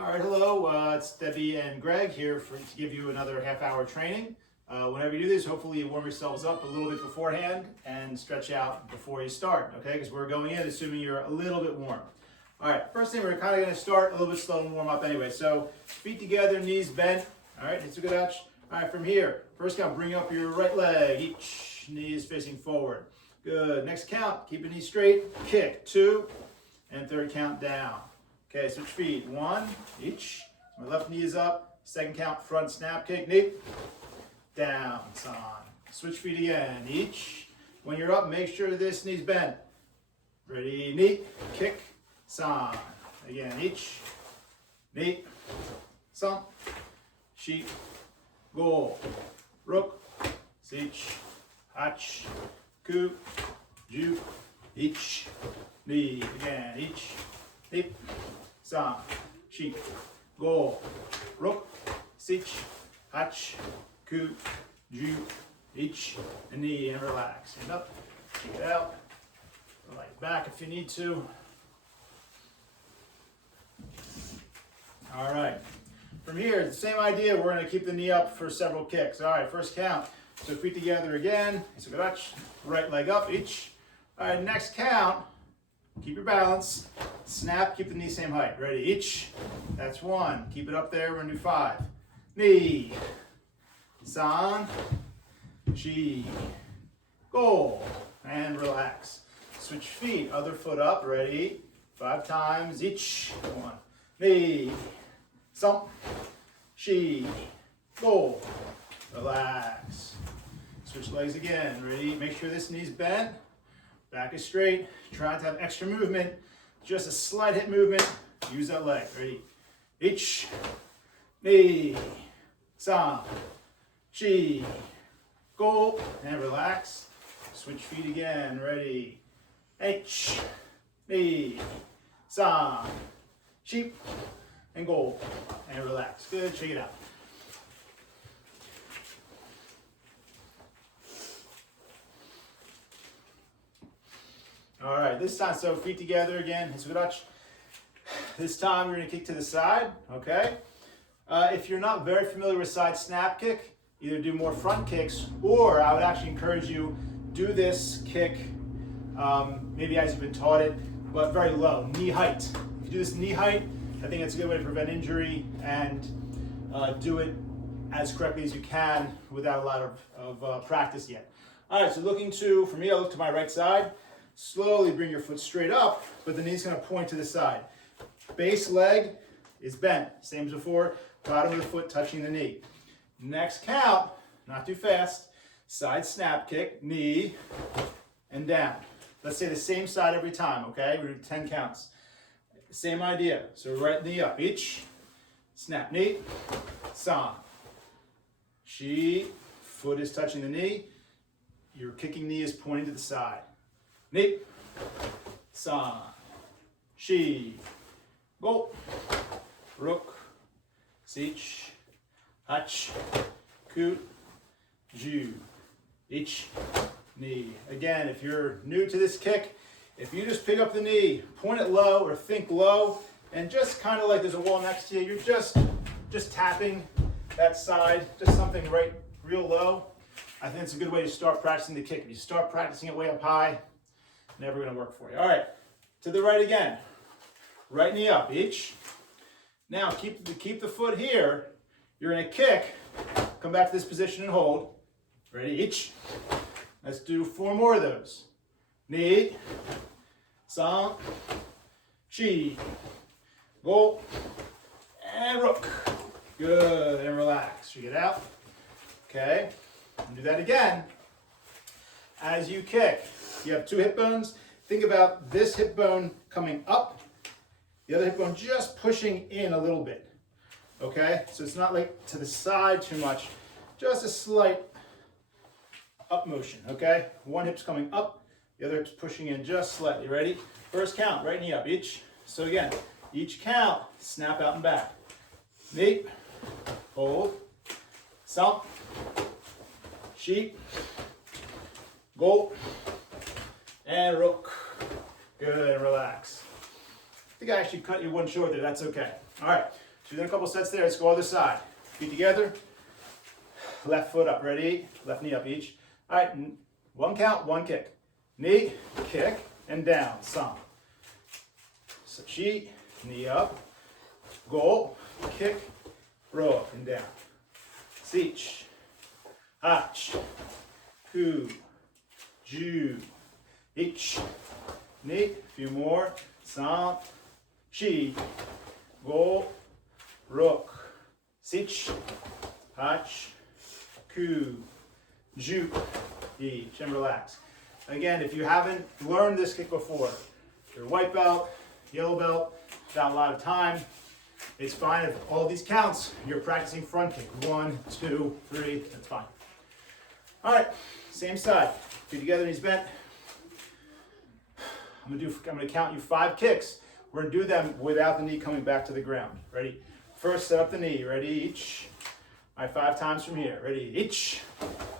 All right, hello, it's Debbie and Greg here to give you another half-hour training. Whenever you do this, hopefully you warm yourselves up a little bit beforehand and stretch out before you start, okay? Because we're going in assuming you're a little bit warm. All right, first thing, we're kind of going to start a little bit slow and warm up anyway. So feet together, knees bent. All right, Hangetsu-dachi. All right, from here, first count, bring up your right leg. Each knee is facing forward. Good. Next count, keep your knee straight. Kick, 2, and third count down. Okay, switch feet. 1 each. My left knee is up. Second count, front snap kick, knee. Down, san. Switch feet again, each. When you're up, make sure this knee's bent. Ready, knee, kick, san. Again, each. Knee, san. Sheep, go. Rook, sich, hach, ku, ju, each. Knee, again, each. Knee, san, sheep, go, rook, sich, hach, ku, ju, each, and knee, and relax. Stand up, take it out, relax back if you need to. All right, from here, the same idea, we're going to keep the knee up for several kicks. All right, first count, so feet together again, Hangetsu-dachi, right leg up, each. All right, next count, keep your balance, snap, keep the knee same height. Ready, each, that's 1. Keep it up there, we're gonna do 5. Knee, san, shi, go, and relax. Switch feet, other foot up, ready, 5 times, each, 1. Knee, san, shi, go, relax. Switch legs again, ready, make sure this knee's bent. Back is straight. Try to have extra movement. Just a slight hip movement. Use that leg. Ready? Each. Knee. San. Shi. Go. And relax. Switch feet again. Ready? H. Knee. San. Shi. And go. And relax. Good. Shake it out. All right, this time, so feet together again, Hangetsu-dachi. This time we're gonna kick to the side, okay? If you're not very familiar with side snap kick, either do more front kicks, or I would actually encourage you, do this kick, maybe as you've been taught it, but very low, knee height. If you do this knee height, I think that's a good way to prevent injury and do it as correctly as you can without a lot of practice yet. All right, so for me, I look to my right side. Slowly bring your foot straight up, but the knee's going to point to the side. Base leg is bent, same as before, bottom of the foot touching the knee. Next count, not too fast, side snap kick, knee, and down. Let's say the same side every time, okay? We're doing 10 counts. Same idea, so right knee up, each, snap knee, san. Shi, foot is touching the knee, your kicking knee is pointing to the side. Knee, san, shi, go, rook, sich, hach, ku, ju, each, knee. Again, if you're new to this kick, if you just pick up the knee, point it low or think low, and just kind of like there's a wall next to you, you're just tapping that side, just something right real low. I think it's a good way to start practicing the kick. If you start practicing it way up high, never going to work for you. All right, to the right again. Right knee up, each. Now keep the foot here. You're going to kick. Come back to this position and hold. Ready, each. Let's do 4 more of those. Knee, san, shi, go, and rook. Good, and relax. Shake it out. Okay, and do that again. As you kick, you have 2 hip bones. Think about this hip bone coming up, the other hip bone just pushing in a little bit. Okay, so it's not like to the side too much, just a slight up motion. Okay, one hip's coming up, the other hip's pushing in just slightly. Ready? First count, right knee up, each. So again, each count, snap out and back. Knee, hold, san, shi, go, and rook. Good, and relax. I think I actually cut you one short there, that's okay. All right, So we did a couple sets there. Let's go other side. Feet together. Left foot up. Ready? Left knee up each. All right. One count, one kick. Knee, kick, and down. San. Sachi, knee up. Go, kick, row up and down. Sich. Hach. Ku. Ju. Ich. Knee. A few more. San. Chi. Go. Rook. Sich. Hach. Ku. Ju. Ich. And relax. Again, if you haven't learned this kick before, you're white belt, yellow belt, without a lot of time, it's fine if all these counts, you're practicing front kick. 1, 2, 3, that's fine. All right, same side. Feet together, knees bent. I'm gonna count you 5 kicks. We're gonna do them without the knee coming back to the ground. Ready? First, set up the knee. Ready? Each. All right, 5 times from here. Ready? Each.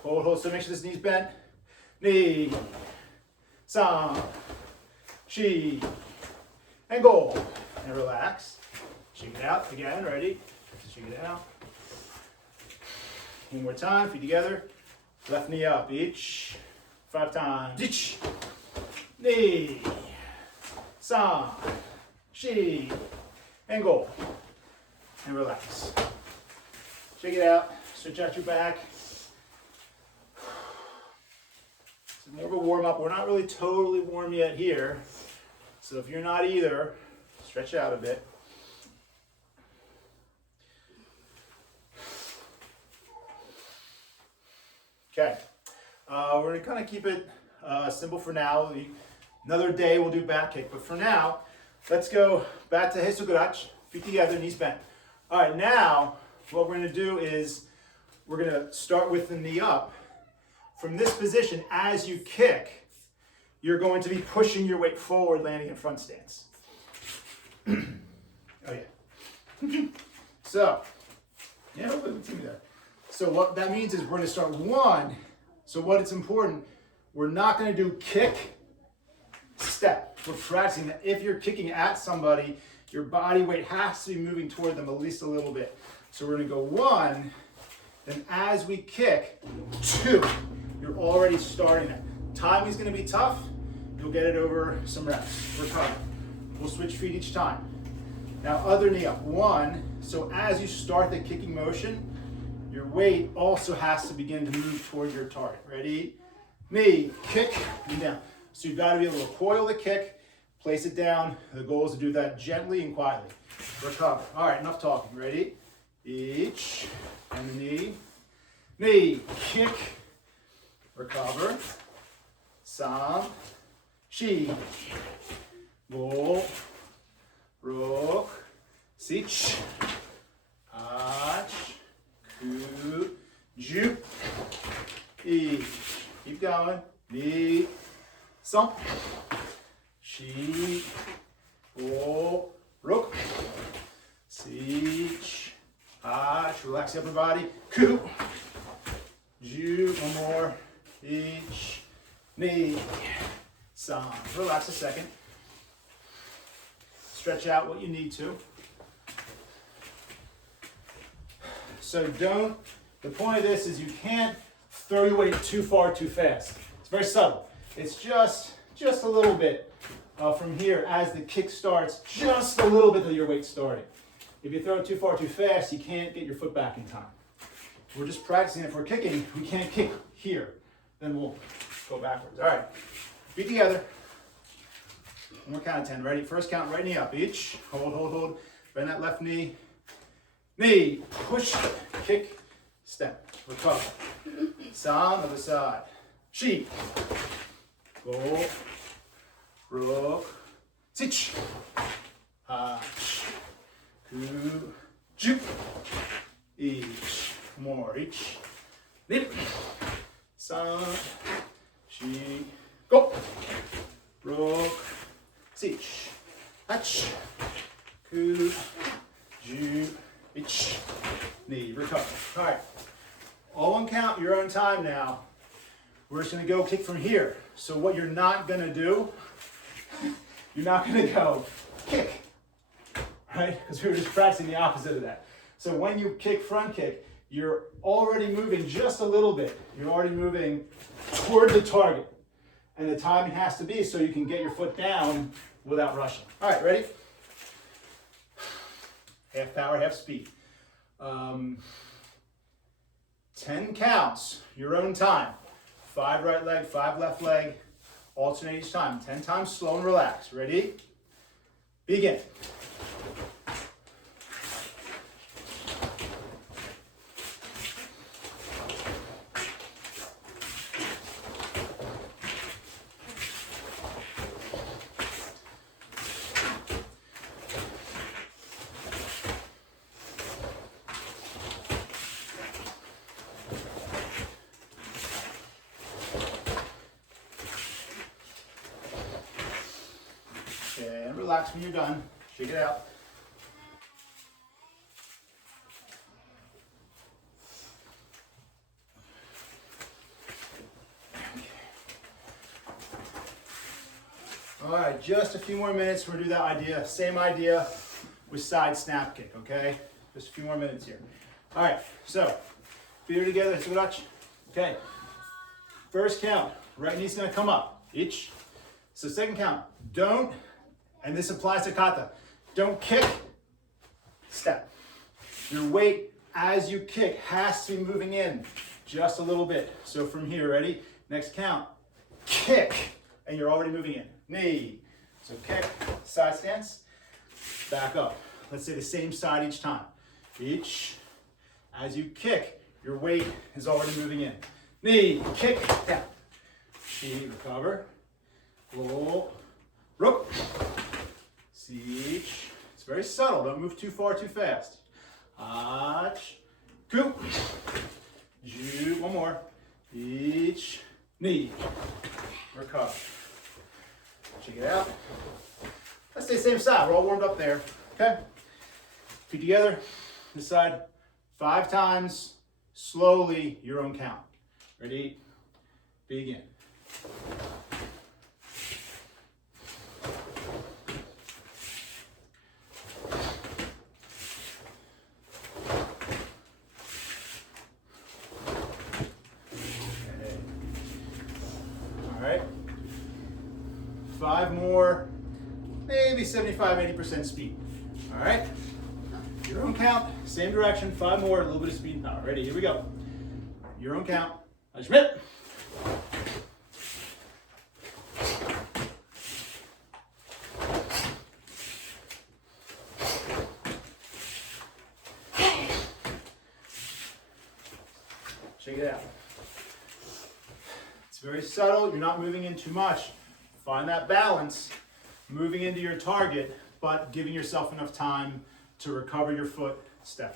Hold, hold. So make sure this knee's bent. Knee. San. Chi. And go. And relax. Shake it out again. Ready? Shake it out. One more time. Feet together. Left knee up. Each. 5 times. Each. Knee. San. Chi. And go. And relax. Shake it out. Stretch out your back. It's more of a warm up. We're not really totally warm yet here. So if you're not either, stretch out a bit. Okay. We're going to kind of keep it simple for now. Another day we'll do back kick. But for now, let's go back to Hangetsu-dachi. Feet together, knees bent. All right, now what we're going to do is we're going to start with the knee up. From this position, as you kick, you're going to be pushing your weight forward, landing in front stance. Oh yeah. So, yeah, see me there. So what that means is we're going to start 1. So what it's important, we're not going to do kick, step. We're practicing that if you're kicking at somebody, your body weight has to be moving toward them at least a little bit. So we're going to go 1, then as we kick, 2. You're already starting that. Timing's going to be tough. You'll get it over some reps. Recover. We'll switch feet each time. Now other knee up. 1. So as you start the kicking motion, your weight also has to begin to move toward your target. Ready? Knee, kick, and down. So you've got to be able to coil the kick, place it down. The goal is to do that gently and quietly. Recover. All right, enough talking. Ready? Each, and the knee. Knee, kick, recover. San, chi, go, rook, sich, hach, ku, ju, ich. Keep going. Knee, san, chi, go, rook, sich, hach. Relax the upper body. Ku, ju. One more. Ich, knee, san. Relax a second. Stretch out what you need to. So the point of this is you can't throw your weight too far too fast. It's very subtle. It's just a little bit from here as the kick starts, just a little bit of your weight starting. If you throw it too far too fast, you can't get your foot back in time. We're just practicing. If we're kicking, we can't kick here. Then we'll go backwards. All right, feet together. One more count of 10. Ready? First count, right knee up. Each. Hold, hold, hold. Bend that left knee. Knee. Push. Kick. Step. Recover. San. Other side. Chi. Go. Rook. Sich. Hach. Ku. Ju. Ich. More. Ich. Nip. San. Chi. Go. Rook. Sich. Hach. Ku. Ju. Ich. Knee. Recover. All right. All one count, your own time now. We're just going to go kick from here. So what you're not going to do, you're not going to go kick. right? Because we were just practicing the opposite of that. So when you kick front kick, you're already moving just a little bit. You're already moving toward the target. And the timing has to be so you can get your foot down without rushing. All right, ready? Half power, half speed. 10 counts, your own time. 5 right leg, 5 left leg. Alternate each time. 10 times, slow and relax. Ready? Begin. And relax when you're done. Shake it out. All right, just a few more minutes. We're gonna do that idea, same idea with side snap kick, okay? Just a few more minutes here. All right, so feet are together, Hangetsu-dachi. Okay, first count, right knee's gonna come up, each. So second count, don't, and this applies to kata, don't kick, step. Your weight as you kick has to be moving in just a little bit. So from here, ready? Next count, kick, and you're already moving in. Knee. So kick, side stance, back up. Let's say the same side each time. Each, as you kick, your weight is already moving in. Knee, kick, down. Knee, recover. Roll, rope. Each. It's very subtle. Don't move too far, too fast. Ach, coup. Ju, one more. Each, knee. Recover. Check it out. Let's stay same side. We're all warmed up there. Okay? Feet together. This side. 5 times. Slowly, your own count. Ready? Begin. All right. 5 more, maybe 75, 80% speed. All right. Your own count, same direction, 5 more, a little bit of speed and power. Ready, here we go. Your own count. Schmidt. Check it out. It's very subtle. You're not moving in too much. Find that balance, moving into your target, but giving yourself enough time to recover your foot, step.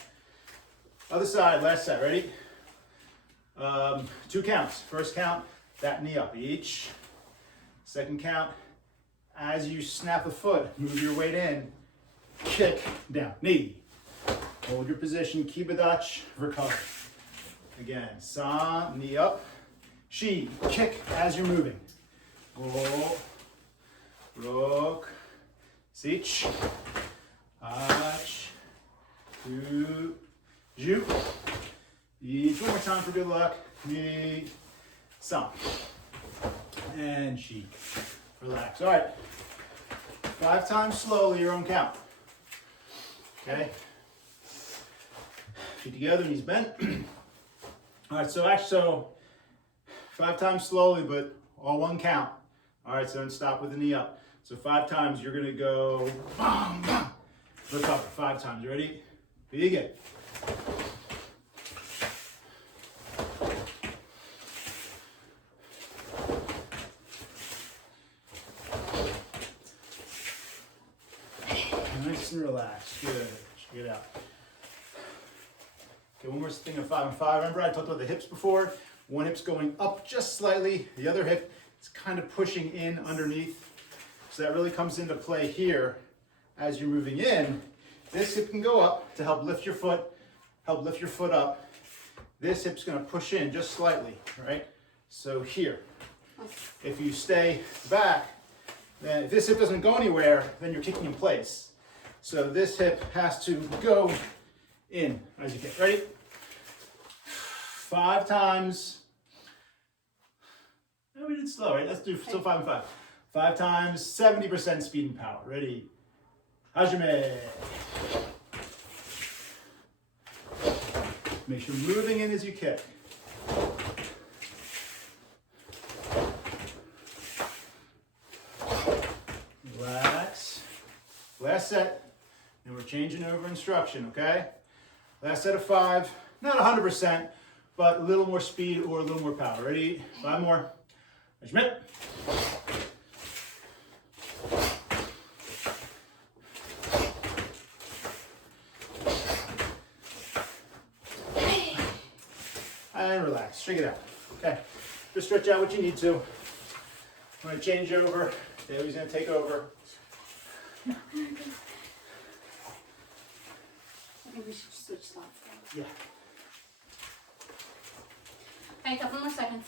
Other side, last set, ready? 2 counts. First count, that knee up, each. Second count, as you snap the foot, move your weight in, kick, down, knee. Hold your position, Kokutsu-dachi, recover. Again, san, knee up, shi, kick as you're moving. Go, rock, sich, ach, two, ju. Each one more time for good luck. Knee, san, and shi. Relax. All right. 5 times slowly, your own count. Okay. Feet together, knees bent. All right. So 5 times slowly, but all one count. All right, so then stop with the knee up. So 5 times, you're gonna go, bam, bam. Recover, 5 times, you ready? Begin. Nice and relaxed, good, check it out. Okay, one more thing of 5 and 5. Remember I talked about the hips before? One hip's going up just slightly, the other hip is kind of pushing in underneath. So that really comes into play here as you're moving in. This hip can go up to help lift your foot up. This hip's gonna push in just slightly, right? So here, if you stay back, then if this hip doesn't go anywhere, then you're kicking in place. So this hip has to go in as you can. Ready? 5 times. Oh, we did slow, right? Let's do still 5 and 5. 5 times, 70% speed and power. Ready? Hajime. Make sure you're moving in as you kick. Relax. Last set, and we're changing over instruction, okay? Last set of 5, not 100%, but a little more speed or a little more power. Ready? 5 more. Hajime. And relax, shake it out. Okay, just stretch out what you need to. I'm gonna change over. Daly's gonna take over. I think we should switch slots. Yeah. Okay, a couple more seconds.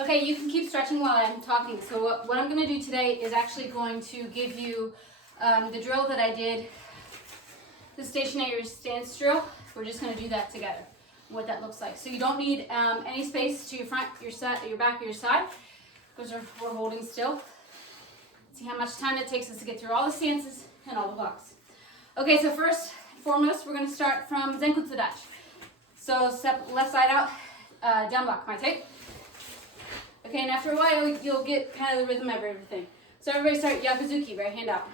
Okay, you can keep stretching while I'm talking. So what I'm going to do today is actually going to give you the drill that I did, the stationary stance drill. We're just going to do that together, what that looks like. So you don't need any space to your front, your back, or your side, because we're holding still. See how much time it takes us to get through all the stances and all the blocks. Okay, so first and foremost, we're going to start from Zenkutsu-dachi. So step left side out, down block, my take. Okay, and after a while, you'll get kind of the rhythm of everything. So everybody start Yakuzuki, right hand out.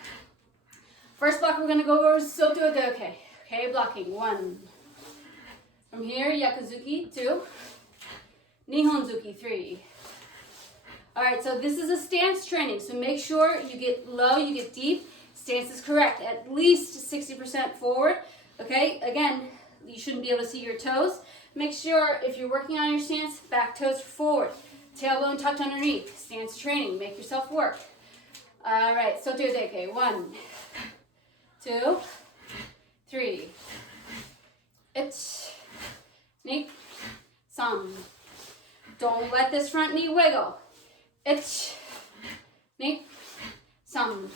First block we're going to go over is Soto-dachi. Okay, blocking. 1. From here, Yakuzuki. 2. Nihonzuki. 3. All right, so this is a stance training. So make sure you get low, you get deep. Stance is correct. At least 60% forward. Okay, again, you shouldn't be able to see your toes. Make sure if you're working on your stance, back toes forward. Tailbone tucked underneath. Stance training. Make yourself work. All right. Soto-dachi. 1, 2, 3. Ich. Sneak. Some. Don't let this front knee wiggle. Ich. Sneak. Some.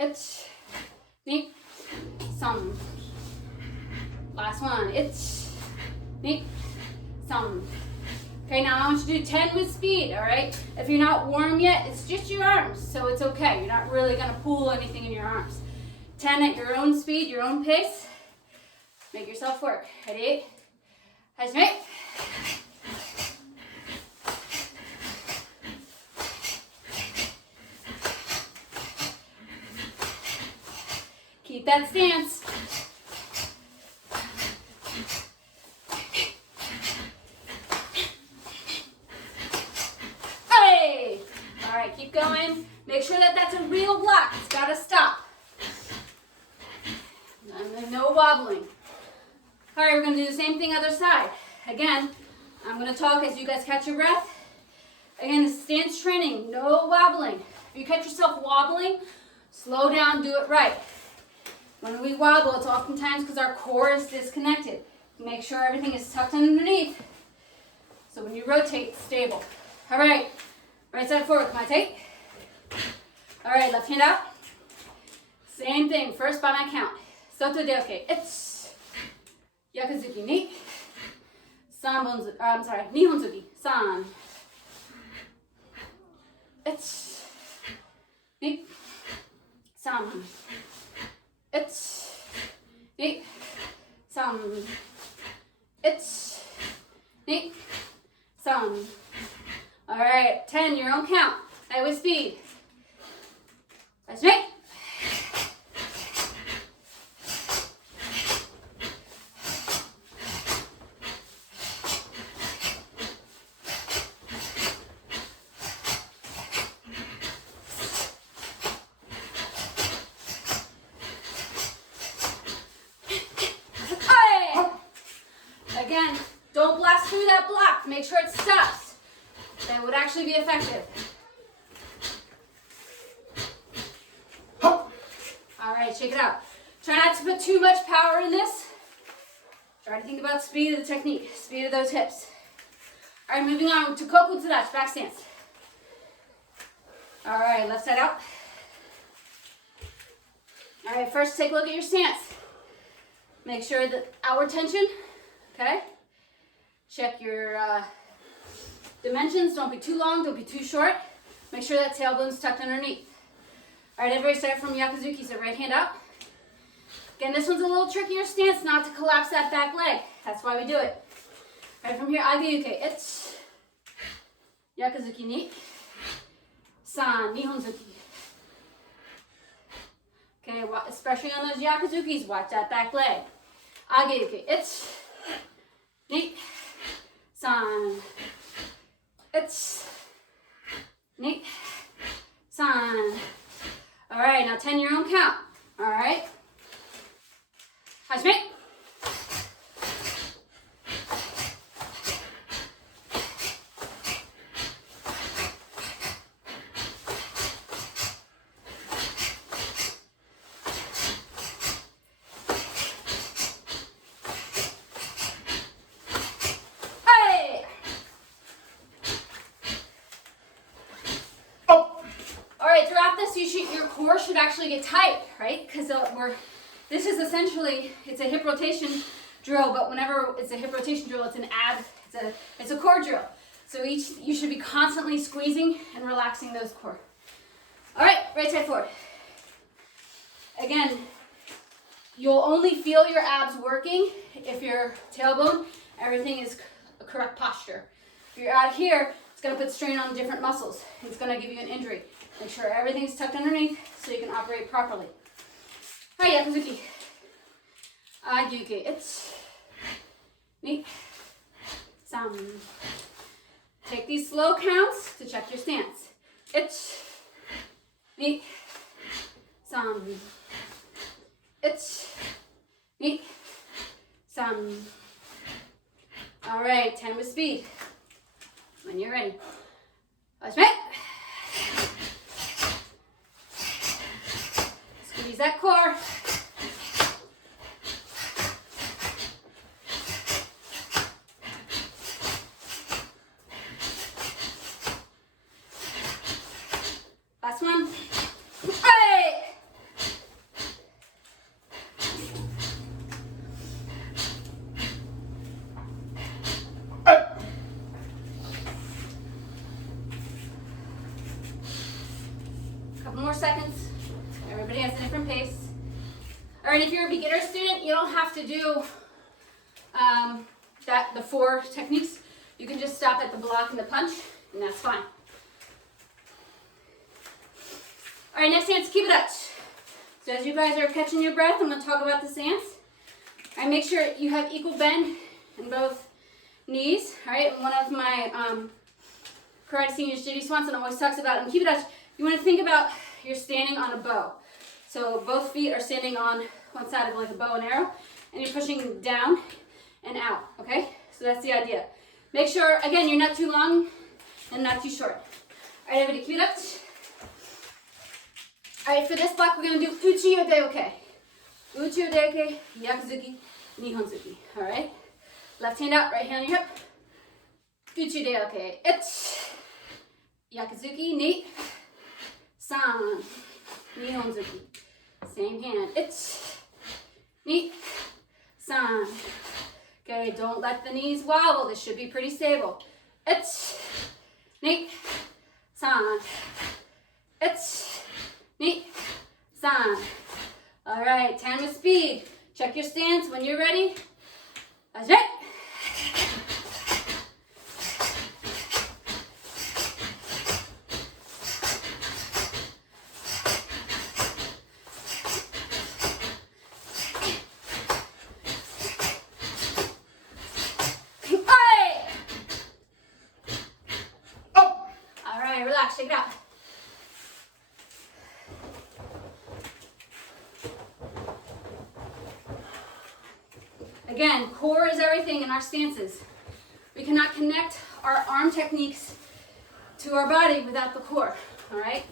Ich. Sneak. Some. Last one. Ich. Sneak. Some. Okay, now I want you to do 10 with speed, all right? If you're not warm yet, it's just your arms, so it's okay. You're not really going to pull anything in your arms. 10 at your own speed, your own pace. Make yourself work. Ready? Hajime. Keep that stance. Keep going. Make sure that that's a real block. It's got to stop. No wobbling. All right, we're going to do the same thing other side. Again, I'm going to talk as you guys catch your breath. Again, this is stance training. No wobbling. If you catch yourself wobbling, slow down, do it right. When we wobble, it's oftentimes because our core is disconnected. Make sure everything is tucked underneath. So when you rotate, it's stable. All right. Right side forward, come on, take. All right, left hand out. Same thing, first by my count. Soto-dachi. It's Yakuzuki, ni. Nihonzuki, san. It's ni. San. It's ni. San. It's ni. San. All right, 10, your own count. Right with speed. That's right. Again, don't blast through that block. Make sure it stops. That would actually be effective. All right, shake it out. Try not to put too much power in this. Try to think about speed of the technique, speed of those hips. All right, moving on to Kokutsu-dachi, back stance. All right, left side out. All right, first take a look at your stance. Make sure that outward tension, okay? Check your dimensions. Don't be too long, don't be too short. Make sure that tailbone's tucked underneath. All right, everybody start from Yakuzuki, so right hand out. Again, this one's a little trickier stance, not to collapse that back leg. That's why we do it. All right, from here, Agayuke, it's Yakuzuki ni, san, Nihonzuki. Okay, especially on those Yakuzukis, watch that back leg. Agayuke, it's ni, san, it's ni, san. All right, now 10 your own count. All right. Hajime. Your core should actually get tight, right? Because this is essentially, it's a hip rotation drill, but whenever it's a hip rotation drill, it's an ab, it's a core drill. So you should be constantly squeezing and relaxing those core. All right, right side forward. Again, you'll only feel your abs working if your tailbone, everything is a correct posture. If you're out here, it's gonna put strain on different muscles. It's gonna give you an injury. Make sure everything's tucked underneath so you can operate properly. All right, Yakuzuki. Agayuke, it's ni, san. Take these slow counts to check your stance. It's ni, san. It's ni, san. All right, 10 with speed. When you're ready. Hajime. Squeeze that core. Last one. Hey! Couple more seconds. Everybody has a different pace. All right, if you're a beginner student, you don't have to do the 4 techniques. You can just stop at the block and the punch, and that's fine. All right, next stance, keep it up. So as you guys are catching your breath, I'm going to talk about the stance. All right, make sure you have equal bend in both knees. All right, one of my karate seniors, J.D. Swanson, always talks about in Hangetsu-dachi, you want to think about you're standing on a bow. So both feet are standing on one side of like a bow and arrow, and you're pushing down and out, okay? So that's the idea. Make sure, again, you're not too long and not too short. All right, everybody, keep it up. All right, for this block, we're going to do uchi-yodeoke. Uchi-yodeoke, Yakuzuki, Nihonzuki, all right? Left hand out, right hand on your hip. Uchi-yodeoke, it's Yakuzuki, ni, san, Nihonzuki. Same hand, it's ni, san. Okay, don't let the knees wobble. This should be pretty stable. It's ni, san. It's ni, san. All right, 10 with speed. Check your stance when you're ready. That's it. Relax, shake it out. Again, core is everything in our stances. We cannot connect our arm techniques to our body without the core, all right?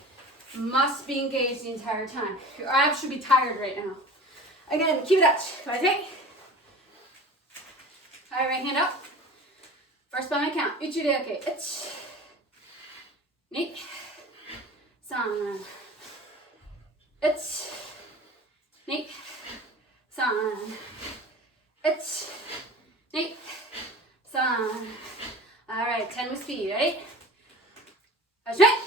Must be engaged the entire time. Your abs should be tired right now. Again, keep it up. All right, right hand up. First by my count. Uchi-dachi. 1, 2, 3, 1, 2, 3, 1, 2, 3. All right, 10 with speed, ready? That's right.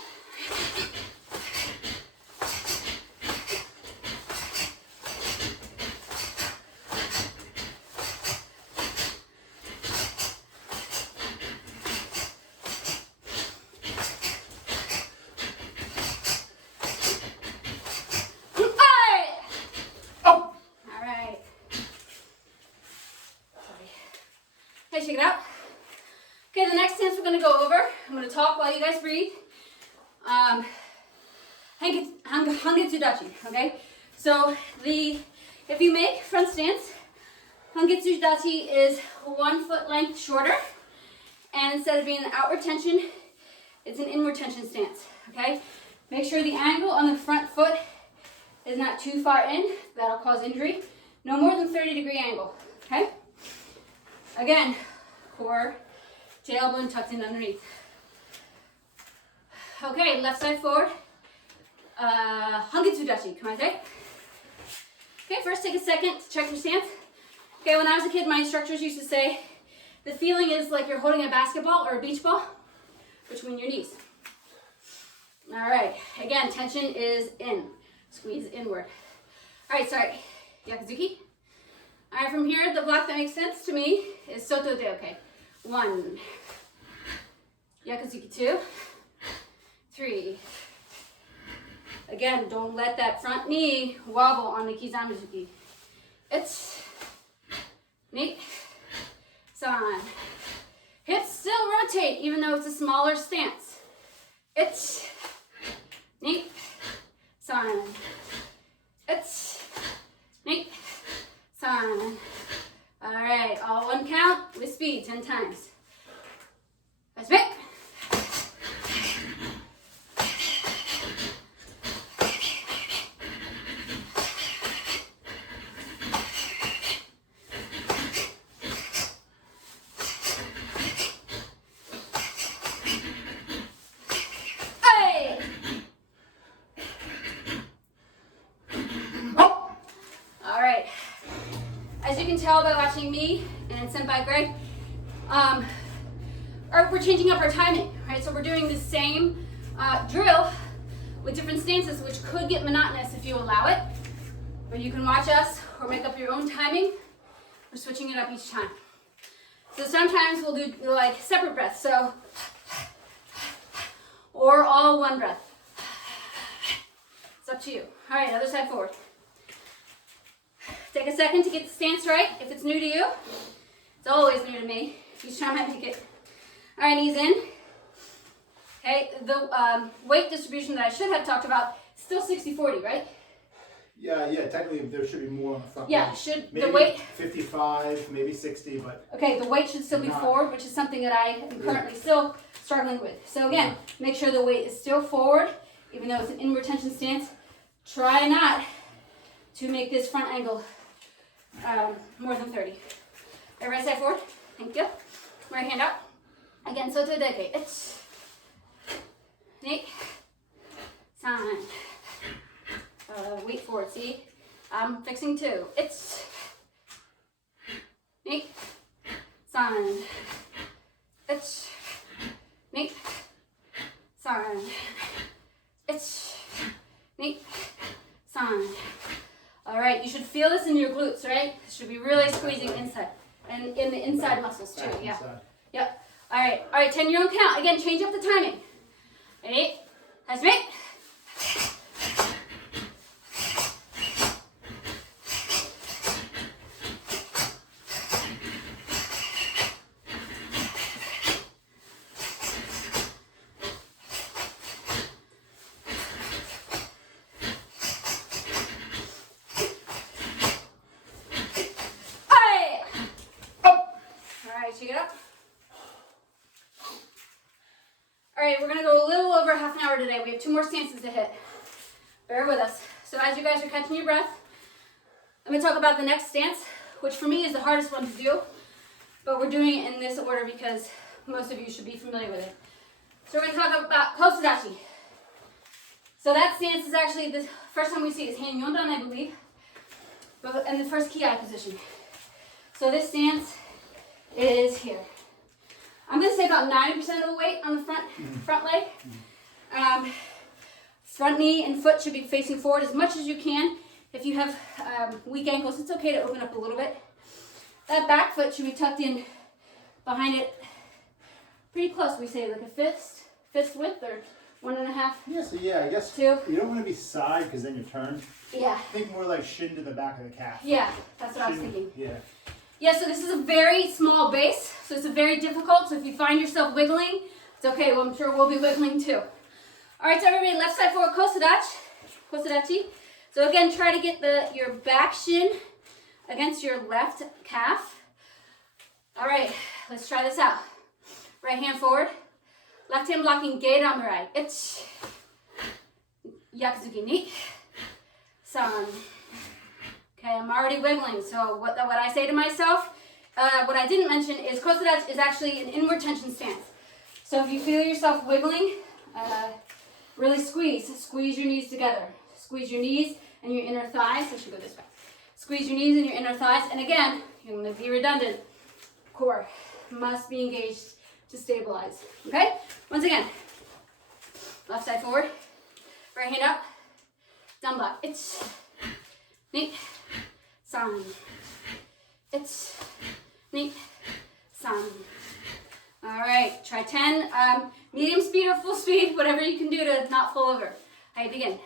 Okay, shake it out. Okay, the next stance we're going to go over, I'm going to talk while you guys breathe. Hangetsu-dachi, okay? So if you make front stance, Hangetsu-dachi is 1 foot length shorter, and instead of being an outward tension, it's an inward tension stance, okay? Make sure the angle on the front foot is not too far in, that'll cause injury. No more than 30-degree angle, okay? Again, core, tailbone tucked in underneath. Okay, left side forward. Hangetsu-dachi, come on, okay? Okay, first take a second to check your stance. Okay, when I was a kid, my instructors used to say, the feeling is like you're holding a basketball or a beach ball between your knees. All right, again, tension is in. Squeeze inward. All right, sorry. Yakuzuki. All right, from here, the block that makes sense to me is soto de, okay. 1. Yakuzuki 2. 3. Again, don't let that front knee wobble on the Kizamizuki. 1. 2. 3. Hips still rotate even though it's a smaller stance. 1. 2. 3. 1. 2. 3. All right, all one count with speed 10 times. That's it. As you can tell by watching me and Senpai Greg, we're changing up our timing, right? So we're doing the same drill with different stances, which could get monotonous if you allow it. But you can watch us or make up your own timing. We're switching it up each time. So sometimes we'll do like separate breaths, so, or all one breath. It's up to you. All right, other side forward. Take a second to get the stance right. If it's new to you, it's always new to me. Each time I make it. All right, knees in. Okay, the weight distribution that I should have talked about is still 60-40, right? Yeah, technically there should be more on the front. Yeah, maybe the weight 55, maybe 60, but okay, the weight should still be forward, which is something that I am currently still struggling with. So again, make sure the weight is still forward, even though it's an inward tension stance. Try not to make this front angle more than 30. Right side forward. Thank you. Right hand up. Again, soto-dachi. 1, 2, 3. Wait for it. See, I'm fixing 2. 1, 2, 3. 1, 2, 3. 1, 2, 3. All right, you should feel this in your glutes, right? It should be really squeezing inside and in the inside muscles too. Yeah. Yep. All right, 10 your own count. Again, change up the timing. Ready? Has me. Shake it up. All right, we're gonna go a little over half an hour today. We have 2 more stances to hit. Bear with us. So as you guys are catching your breath, I'm gonna talk about the next stance, which for me is the hardest one to do, but we're doing it in this order because most of you should be familiar with it. So we're going to talk about Kokutsu-dachi. So that stance is actually, the first time we see it is hand yondan, I believe, and the first ki position. So this stance is here. I'm going to say about 90% of the weight on the front leg. Front knee and foot should be facing forward as much as you can. If you have weak ankles, it's okay to open up a little bit. That back foot should be tucked in behind it pretty close. We say like a fist width or 1.5. Yeah, so yeah, I guess 2. you don't want to be side because then you turn. Yeah. Think more like shin to the back of the calf. Yeah, that's what I was thinking. Yeah. Yeah, so this is a very small base, so it's a very difficult. So if you find yourself wiggling, it's okay. Well, I'm sure we'll be wiggling too. All right, so everybody, left side forward, Kokutsu-dachi. So again, try to get your back shin against your left calf. All right, let's try this out. Right hand forward, left hand blocking gate on the right. It's Yakuzuki ni, san. Okay, I'm already wiggling. So what I say to myself, what I didn't mention is Kokutsu-dachi is actually an inward tension stance. So if you feel yourself wiggling, really squeeze your knees together. Squeeze your knees and your inner thighs. I should go this way. Squeeze your knees and your inner thighs. And again, you're going to be redundant. Core must be engaged to stabilize. Okay? Once again, left side forward, right hand up, down block. It's neat, san. It's neat, san. All right, try 10. Medium speed or full speed, whatever you can do to not fall over. All right, begin.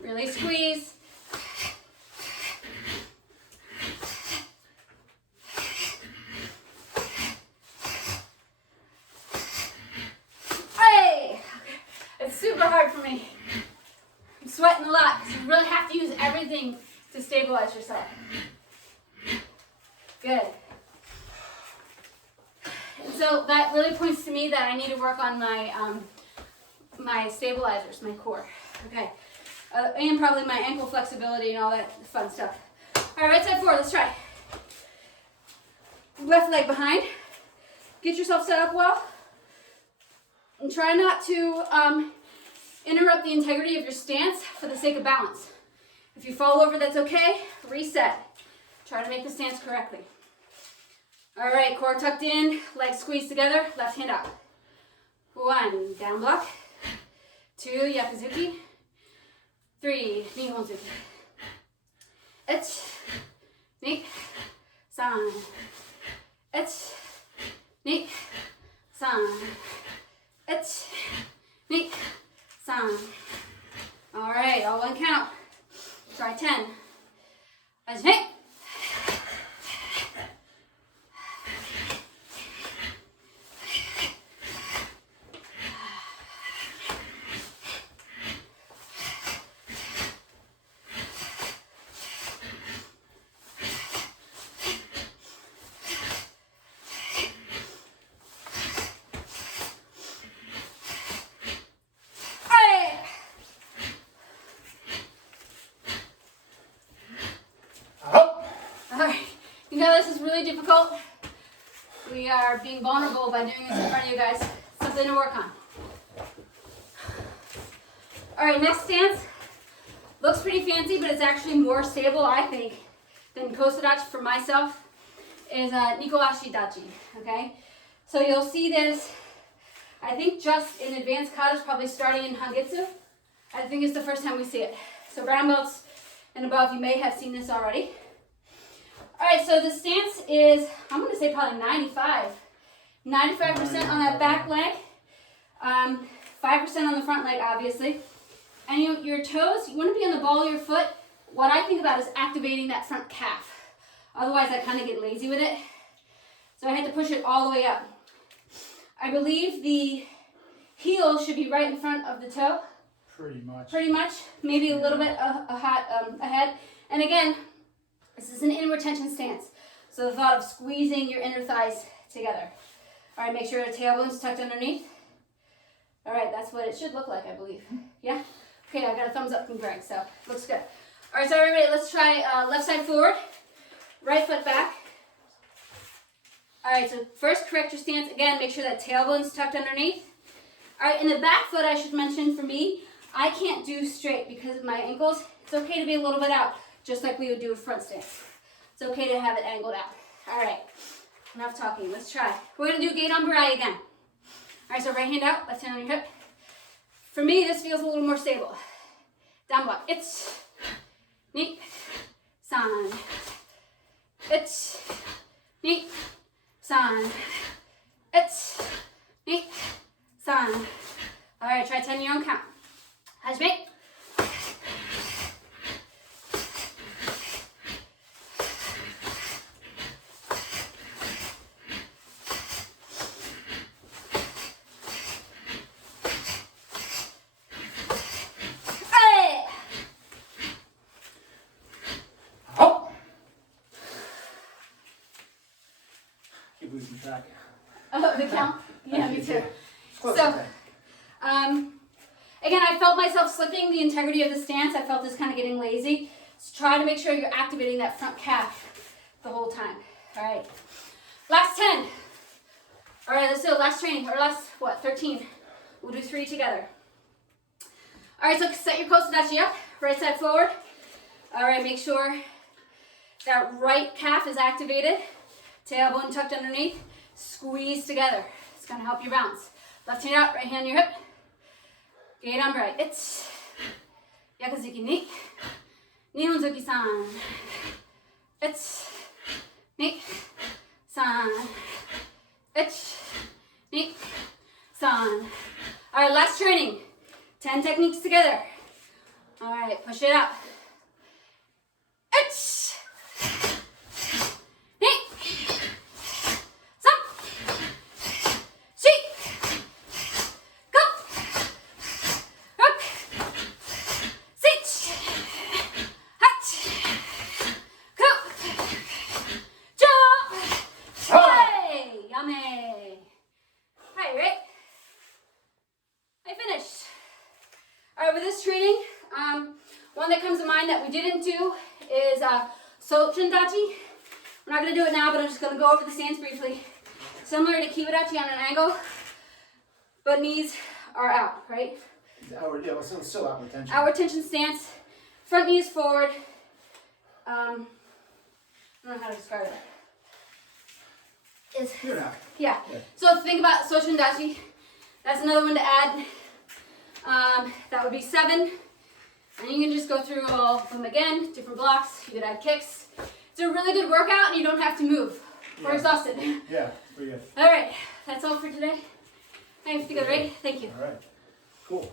Really squeeze. Hey! It's super hard for me. I'm sweating a lot because you really have to use everything to stabilize yourself. Good. And so that really points to me that I need to work on my my stabilizers, my core. Okay. And probably my ankle flexibility and all that fun stuff. All right, right side forward, let's try. Left leg behind. Get yourself set up well. And try not to interrupt the integrity of your stance for the sake of balance. If you fall over, that's okay. Reset. Try to make the stance correctly. All right, core tucked in, legs squeezed together, left hand up. 1, down block. 2, Yakuzuki. 3, Nihonzuki. 1, 2, 3, 1, 2, 3, 1, 2, 3. All right, all one count. Try 10. 1, 2, You know, this is really difficult. We are being vulnerable by doing this in front of you guys. Something to work on. All right, next stance. Looks pretty fancy, but it's actually more stable, I think, than Kokutsu-dachi for myself, is Neko-ashi-dachi, okay? So you'll see this, I think just in advanced kata, probably starting in Hangetsu. I think it's the first time we see it. So brown belts and above, you may have seen this already. All right, so the stance is, I'm going to say probably 95% on that back leg, 5% on the front leg, obviously. And your toes, you want to be on the ball of your foot. What I think about is activating that front calf. Otherwise, I kind of get lazy with it. So I had to push it all the way up. I believe the heel should be right in front of the toe. Pretty much. Pretty much. Maybe a little bit ahead. And again, this is an inward tension stance. So the thought of squeezing your inner thighs together. All right, make sure the tailbone's tucked underneath. All right, that's what it should look like, I believe. Yeah? Okay, I got a thumbs up from Greg, so looks good. All right, so everybody, let's try left side forward, right foot back. All right, so first correct your stance. Again, make sure that tailbone's tucked underneath. All right, in the back foot, I should mention for me, I can't do straight because of my ankles. It's okay to be a little bit out, just like we would do a front stance. It's okay to have it angled out. All right, enough talking, let's try. We're gonna do gate ombre again. All right, so right hand out, left hand on your hip. For me, this feels a little more stable. Down block, it's, ni, san, it's, ni, san, it's, ni, san. All right, try 10 your own count. Hajime. Keep losing track. Oh, the count? Yeah, me too. Close So, to 10. again, I felt myself slipping the integrity of the stance. I felt this kind of getting lazy. So try to make sure you're activating that front calf the whole time. All right. Last 10. All right, let's do last training, or last, 13. We'll do 3 together. All right, so set your Kokutsu-dachi up, right side forward. All right, make sure that right calf is activated. Tailbone tucked underneath. Squeeze together. It's gonna help you bounce. Left hand out, right hand on your hip. Gate ombre. It's Yakuzuki ni. Nihonzuki-san. It's ni. San. It's ni. San. All right, last training. 10 techniques together. All right, push it out. It's ni. San. Shi. Go. Rook. Sich. Hach. Ku. Jo. Hey. Yummy. Hi, right? I finished. All right, with this training, one that comes to mind that we didn't do is Zenkutsu-dachi. We're not going to do it now, but I'm just going to go over the stance briefly. Similar to Fudodachi on an angle, but knees are out, right? Outward, yeah, still outward tension. Outward tension stance, front knees forward. I don't know how to describe it. You're out. Yeah. So think about Zenkutsu-dachi. That's another one to add. That would be 7. And you can just go through all of them again, different blocks. You could add kicks. It's a really good workout and you don't have to move. We're exhausted. Yeah, pretty good. All right, that's all for today. Thanks, together, right? Thank you. All right, cool.